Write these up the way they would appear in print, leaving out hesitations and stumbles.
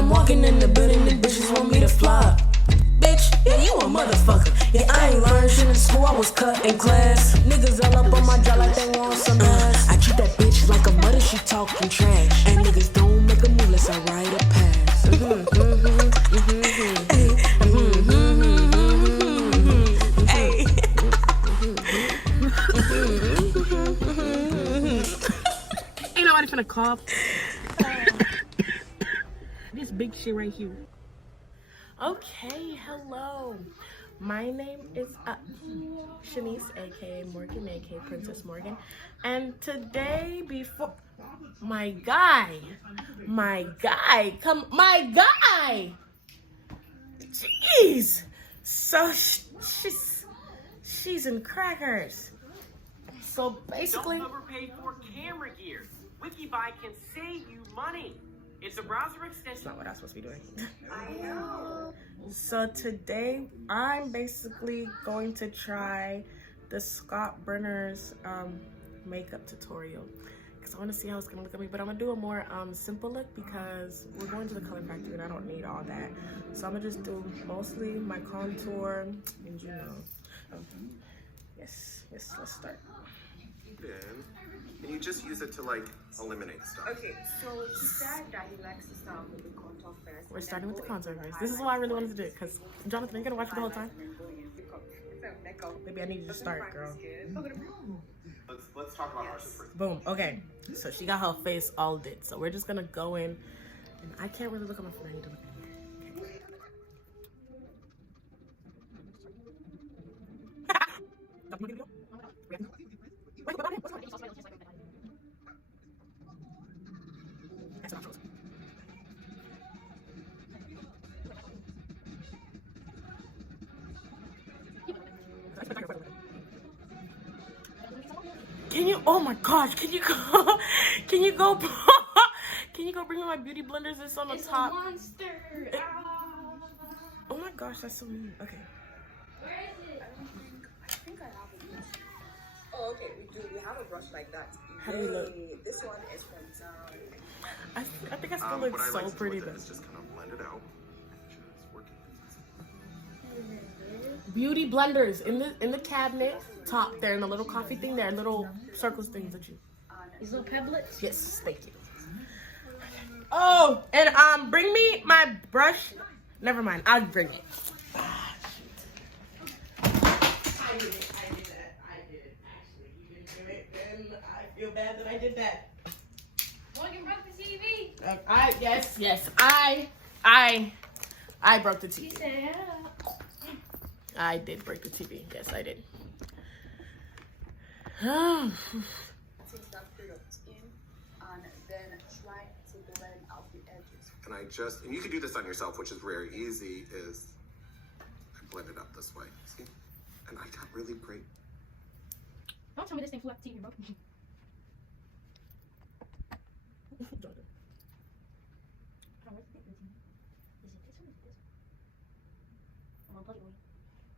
I'm walking in the building, the bitches want me to flop. Bitch, yeah, you a motherfucker. Yeah, I ain't learned shit in school, I was cut in class. Niggas all up on my jaw like they want some ass. I treat that bitch like a mother, she talking trash. And niggas don't make a move unless I write a pass. Hey. Ain't nobody finna cough. This big shit right here. Okay, hello. My name is Sheniece, aka Morgan, aka Princess Morgan. And today, before my guy, my guy, jeez. So she's in crackers. So basically, don't overpay for camera gear. Wikibuy can save you money. It's a browser extension. That's not what I'm supposed to be doing. I know. So today, I'm basically going to try the Scott Brenner's makeup tutorial because I want to see how it's gonna look at me. But I'm gonna do a more simple look because we're going to the color factory and I don't need all that. So I'm gonna just do mostly my contour and you know. Yes, let's start. And you just use it to like eliminate stuff. Okay, so he said that he likes to start with the contour first. We're starting with the contour first. This is why I really wanted to do it because Jonathan, are you gonna watch it the whole time? Maybe I need you to start, girl. Let's talk about ours first. Boom. Okay. So she got her face all did. So we're just gonna go in, and I can't really look at my phone. I need to look at it. Can you, oh my gosh, can you go, can you go bring me my beauty blenders? It's on the top. It's a monster. Oh my gosh, that's so mean. Okay. Where is it? I think I have it. Oh, okay, we do. We have a brush like that. How do you look? This one is from Zara. I think I still look what I so like to do pretty with it though. is just kind of blend it out. Beauty blenders in the cabinet top there in the little coffee thing there, little circles things that you. These little pebblets? Yes, thank you. Oh, and bring me my brush. Never mind, I'll bring it. Ah, shoot. I did it actually. You didn't do it, and I feel bad that I did that. Morgan broke the TV. I broke the TV. She said, yeah. I did break the TV. Yes, I did. Take that through your skin and then try to blend out the edges. And you can do this on yourself, which is very easy, is I blend it up this way. See? And I got really great. Don't tell me this thing flew up the TV, bro.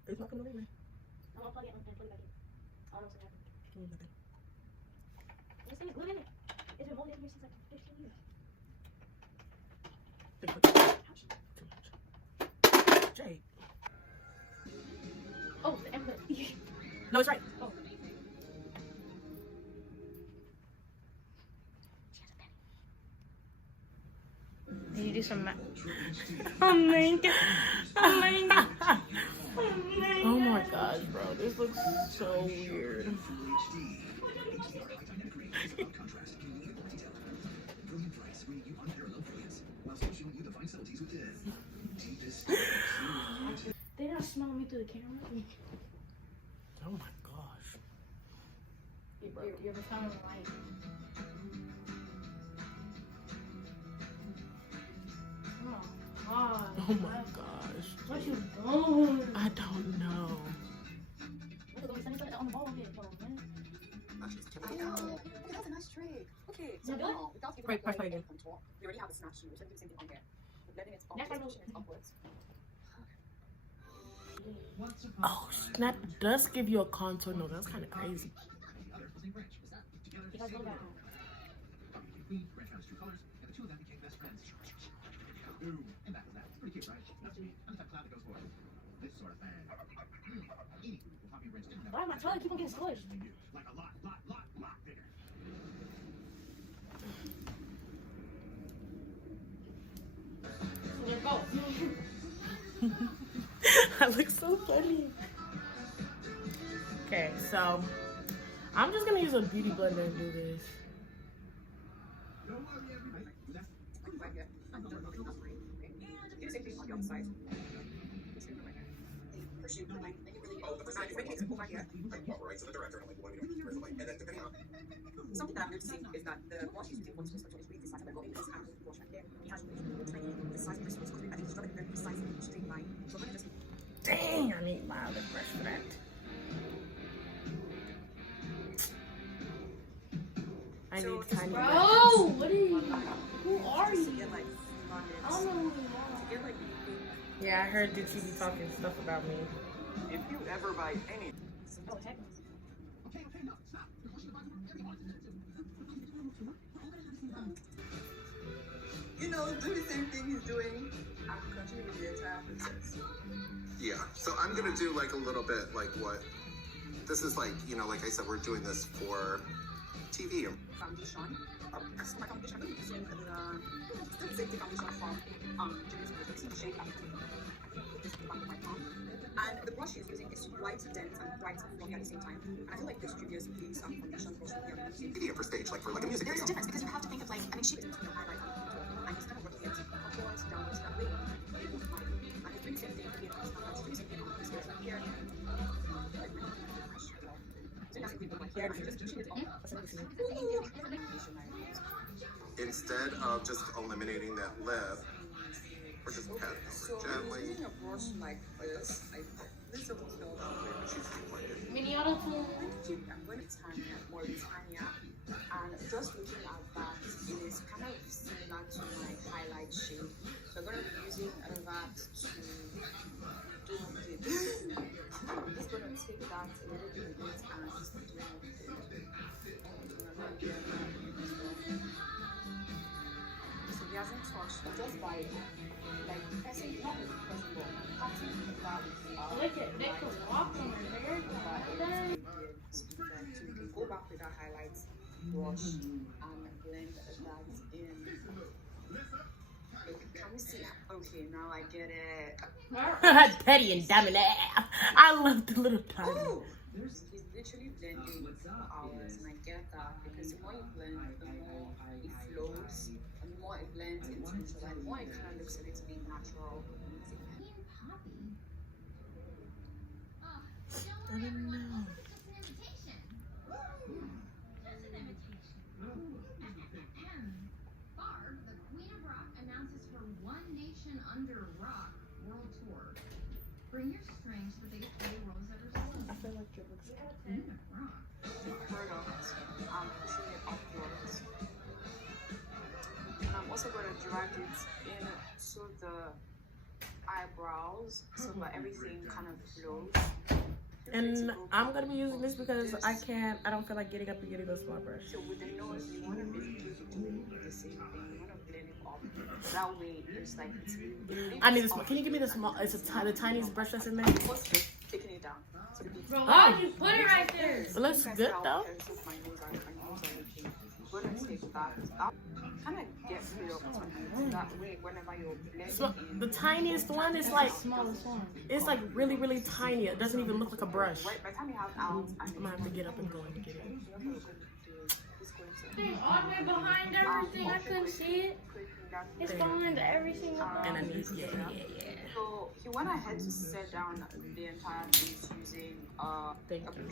It's not gonna leave me. I'm gonna plug it and put it back in. I don't know what's happening. This thing is glued in it. It's been holding it here since like 15 years. Too much. Jade. Oh, the emblem. No, it's right. Oh. Did you do some math? Oh my god. Oh my god. Oh my gosh, bro. This looks so weird. They're not smelling me through the camera. Oh my gosh. You're becoming light. Oh my gosh. What you doing? I don't know. On the ball here, Oh, that's a nice trick. Okay, so now, without giving Press play again. contour, we already have the snatch tool, so we do the same thing on here. Blending it Next upwards, time pushing it upwards. Oh, Snap does give you a contour. No, that's kind of crazy. you guys go back. Why my toilet keep on getting squished? So there it goes. I look so funny. Okay, so I'm just gonna use a beauty blender and do this. Right here. And do the same thing on the other side. Pursue the light. Oh, the side is over here. Right, so the director, I'm like, what do we do? Where's the light? And then depending on Something that I'm noticing is that the brush is using one space is really decided. I've got this hand brush right here. It has really tiny, the size of this was I think it's drawing a very precise straight line. So I'm gonna just Dang, I need my other brush for that. I So need it's tiny brown. brush. Oh, what are you? Who are to you? get like I don't know who you to get like Yeah, I heard that you be talking stuff about me. If you ever buy any Oh, heck. you know, do the same thing he's doing and continue with the entire process. yeah. So I'm gonna do like a little bit like what this is like, you know, like I said, we're doing this for TV. Foundation. So my foundation I'm using the same foundation from Julius Products, shade and this back of my palm. And the brush he's using is white dense and bright and fluffy at the same time. And I feel like this Julius Products foundation brush will be amazing. Video for stage, like for like a music There's a video. difference because you have to think of like, I mean, she is doing a highlight on the photo, and he's kind of working it upwards, downwards, that way. And he's doing the same thing here, he's doing the same thing on his face right here. So that's a good one here, and I'm just touching it on. Instead of just eliminating that lip, we're just patting So over gently. using a brush like this, like this is a little Mini auto tune. I'm going to Tanya, more Tanya, and just looking at that, it is kind of similar to my highlight shade. So I'm going to be using that to do this. I'm just going to take that a little bit and just do so he hasn't touched just by like pressing, not with pressing, but patting that Look at they could walk on her hair. so we can go back with our highlights brush and blend that in. Okay, can we see? Okay, now I get it. Petty and dominant. I love the little tiny. Oh! He's literally blending for hours, and I get that because the more you blend, the more it flows, and the more it blends into each other, the more it kind of looks a little bit natural. I don't know. Barb, the Queen of Rock, announces her One Nation Under Rock World Tour. Bring your strings to the biggest play the world has ever seen. I feel like it looks Queen of Rock. Heard of it. I'm pushing it upwards. And I'm also going to drag it into the eyebrows so that everything kind of flows. And I'm gonna be using this because I don't feel like getting up and getting a small brush. So with the nose, you want to basically do the same thing. You want to blend it up. That way, it's like it's. I need this. Can you give me the small? It's the tiniest brush that's in there. First, just taking it down. So Bro, why'd you put it right there? It looks good though. My nose are looking. We're gonna take that. Kind of get rid of it. That way, whenever you're blending So in, the tiniest one is like Smallest one. it's like really really tiny. It doesn't even look like a brush. right by the time you have out, and I'm gonna have to get up and go and get it. what we're going to do is going to. It's all the way behind everything. I couldn't see it. It's behind every single And I thing. need yeah. So he went ahead to set down the entire piece using a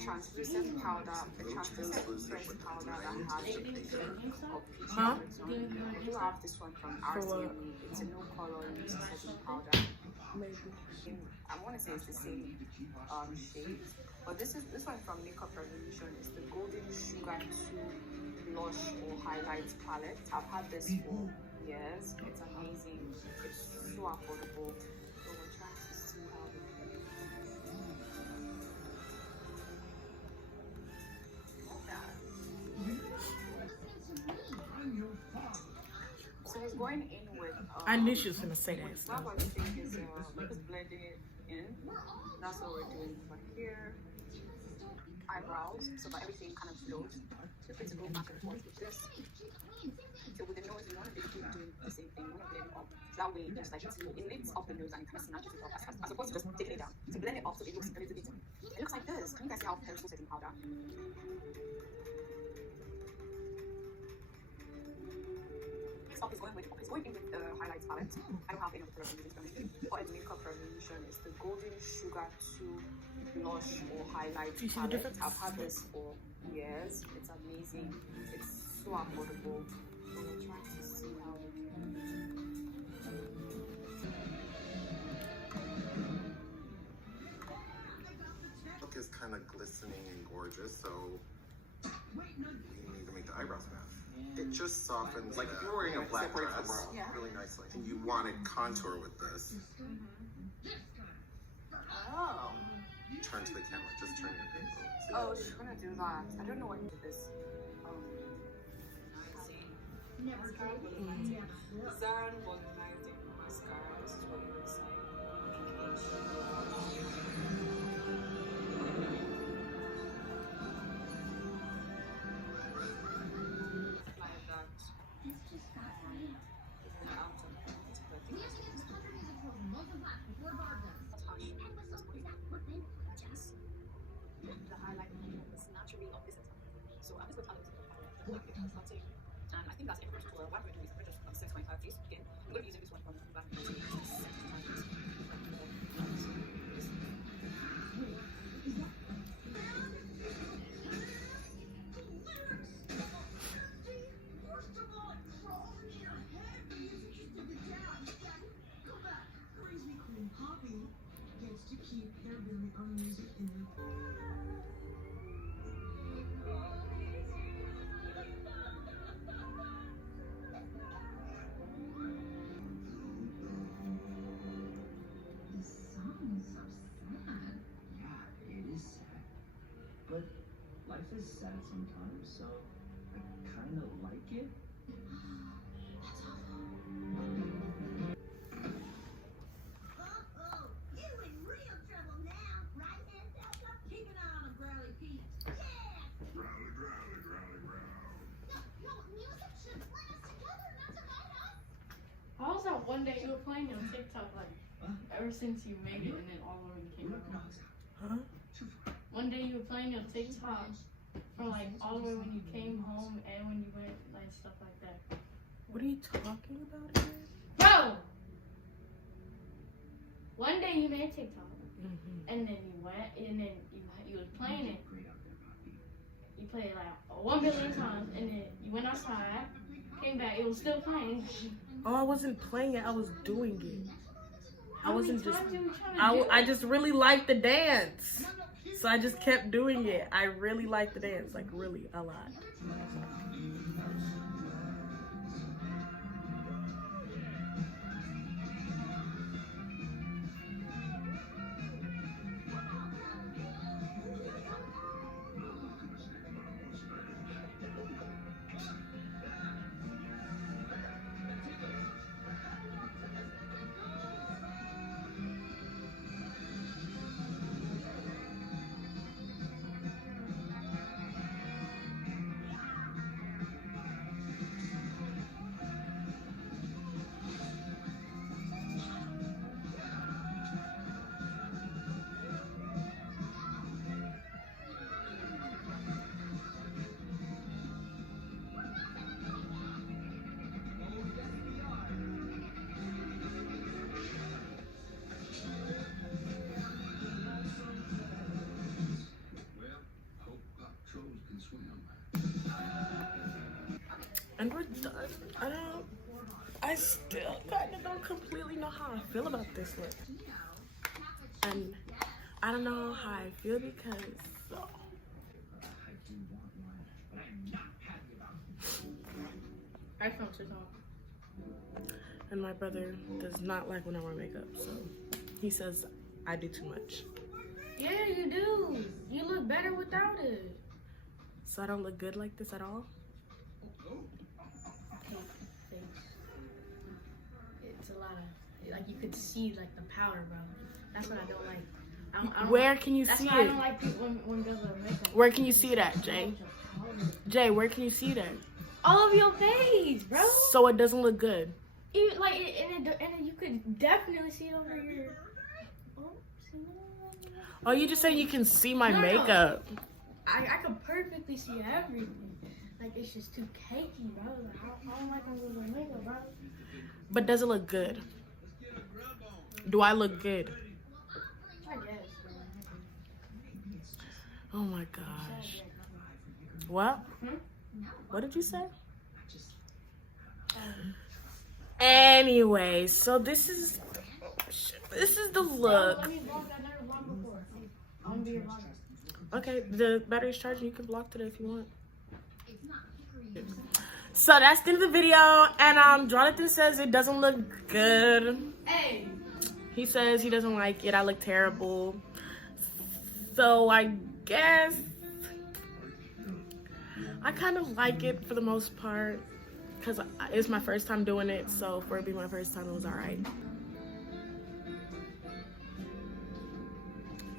translucent powder, a translucent fresh powder that has a peach Huh? on it. I do have this one from RCME. It's a no color setting powder. I want to say it's the same shade, but this one from Makeup Revolution is the Golden Sugar 2 Blush or Highlights palette. I've had this for years. It's amazing. It's so affordable. So we're trying to see how so he's going in with I knew she was gonna say that What stuff. I think is just blending it in. That's what we're doing over here. Eyebrows, so that everything kind of flows. Feel free to go back and forth with this. So with the nose, we want to keep doing the same thing. We want to blend it up. That way, it's like it lifts up the nose and it kind of snatches it up as opposed to just taking it down. To blend it up so it looks a little bit. It looks like this. Can you guys see how pencil setting powder? Next up is going in with the highlights palette. I don't have any of the colors I'm using. For makeup revolution is the Golden Sugar 2 blush or highlight palette. I've had this for years. It's amazing. It's so affordable. So we're trying to see how we can. Look is kind of glistening and gorgeous, so we need to make the eyebrows match. It just softens, like if you're wearing a black dress, really nicely. And you want to contour with this. Oh. Turn to the camera, just turn your head. Oh, she's gonna do that. I don't know what to do this. Zaran Volumizing Mascara. This is what it looks like. Apply that. The highlight is naturally on this side. So I'm just going to starting. And I think that's it for tutorial. What we're doing is we're just going to set my entire face again. I'm going to be using this one from back. But life is sad sometimes, so I kind of like it. You in real trouble now. Right hand up, keep an eye on Growly Pete. Yeah! Growly, growly, growly, growl. No, music should play us together, not divide us. How was that one day you were playing on TikTok, like, ever since you made it and then all over the came out? Huh? One day you were playing on TikTok for like all the way when you came home and when you went, like, stuff like that. What are you talking about again? Bro! One day you made TikTok and then you went and then you was playing it. You played it like 1 million times and then you went outside, came back, it was still playing. Oh, I wasn't playing it, I was doing it. I wasn't just, How many times you were trying to do I just really liked the dance. So I just kept doing it. I really liked the dance, like really a lot. And we're done. I still kind of don't completely know how I feel about this look. And I don't know how I feel because I felt it all. and my brother does not like when I wear makeup, so he says I do too much. Yeah, you do. You look better without it. So I don't look good like this at all? It's a lot of, like, you could see, like, the powder, bro. That's what I don't like. I don't Where can you see That's why I it? don't like people when girls wear makeup. Where can you see it at, Jay? Jay, where can you see that? All over your face, bro. So it doesn't look good. Even, like, and you could definitely see it over your... Oh, you just saying you can see my No. makeup. I could perfectly see everything. Like, it's just too cakey, bro. Like, I don't like when girls wear makeup, bro. But does it look good? Do I look good? I guess. Oh my gosh. What? What did you say? Anyway, so this is the look. Let me vlog. I never vlogged before. I want to be a vlogger. Okay, the battery's charging. You can vlog today if you want. So that's the end of the video, and Jonathan says it doesn't look good. Hey. He says he doesn't like it. I look terrible. So I guess I kind of like it for the most part because it's my first time doing it. So for it being my first time, it was all right.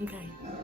Okay.